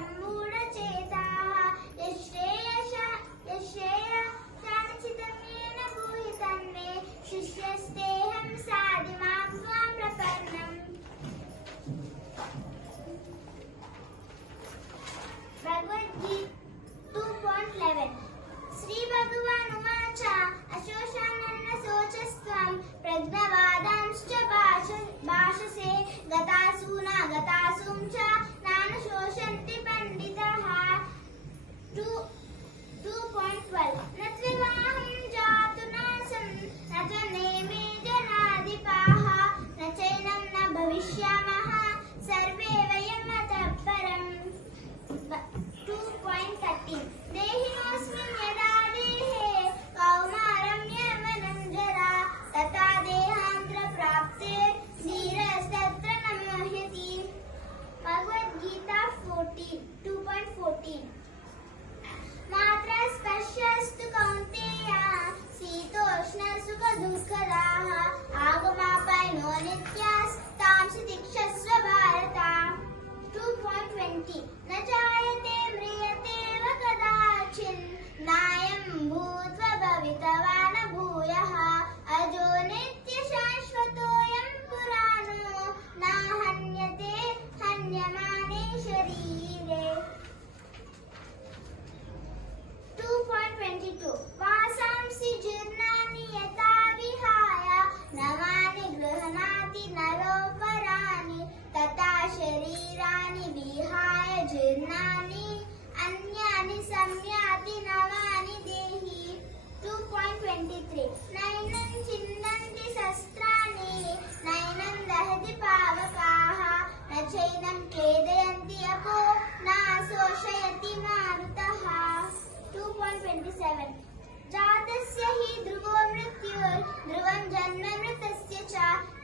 सम्मूढचेताः यश्श्रेयशानिचितं येन ब्रूहि तन्मे शिष्यस्तेऽहं साधिमां त्वां प्रपन्नम्। भगवद्गीता 2.11 श्री भगवान् उवाच अशोषानन्नशोचस्त्वं प्रज्ञवादांश्च भाषसे गतासूनागतासूं च नानुशोषन्ति पंडिताः। 2.12 न त्विवाहं जातु नासं न त्वमेमे जनाधिपाः न चैनं न भविष्यामः सर्वे वयं मतः परम्। 2.13 देहिनोऽस्मिन् यदा देहे कौमारं यौवनं जरा तथा देहान्तरप्राप्ते धीरस्तत्र न मुह्यति। भगवद्गीता 2.14 मात्रा स्पर्शस्तु कौन्तेय शीतोष्णसुखदुःखदाः आगमापायनो नित्यास्तांसि तिक्षस्व भारत। 2.20 न जायते म्रियते वा कदाचिन् नायं भूत्वा भवितव्यो न भूयः अजो नित्यशाश्वतोऽयं पुराणो न हन्यते हन्यमाने शरीरे। 2.22 वासांसि जीर्णानि यथा विहाय नवानि गृह्णाति नरोपराणि तथा शरीराणि विहाय जीर्णानि अन्यानि संयाति नवानि देहि। 2.23 नैनं छिन्दन्ति शस्त्राणि नैनं दहति पावकाः न चैनं क्लेदयन्ति अपो न शोषयति मारुतः। 2.27 जातस्य हि ध्रुवो मृत्युर्ध्रुवं जन्म मृतस्य च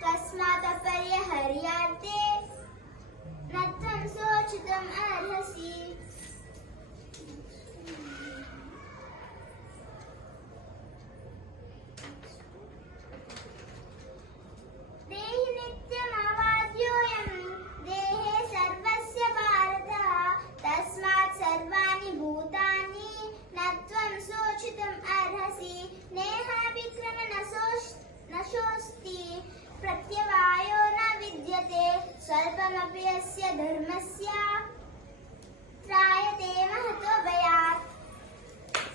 कस्मात् अपरिहर्यते न त्वं शोचितुम् अर्हसि। देहि नित्यमवाद्योऽयं देहे सर्वस्य भारत तस्मात् सर्वाणि भूतानि न त्वं शोचितुम् अर्हसि। नेहाभिक्रम न शोस्ति प्रत्यवायो न विद्यते स्वल्पमपि यस्य धर्मस्य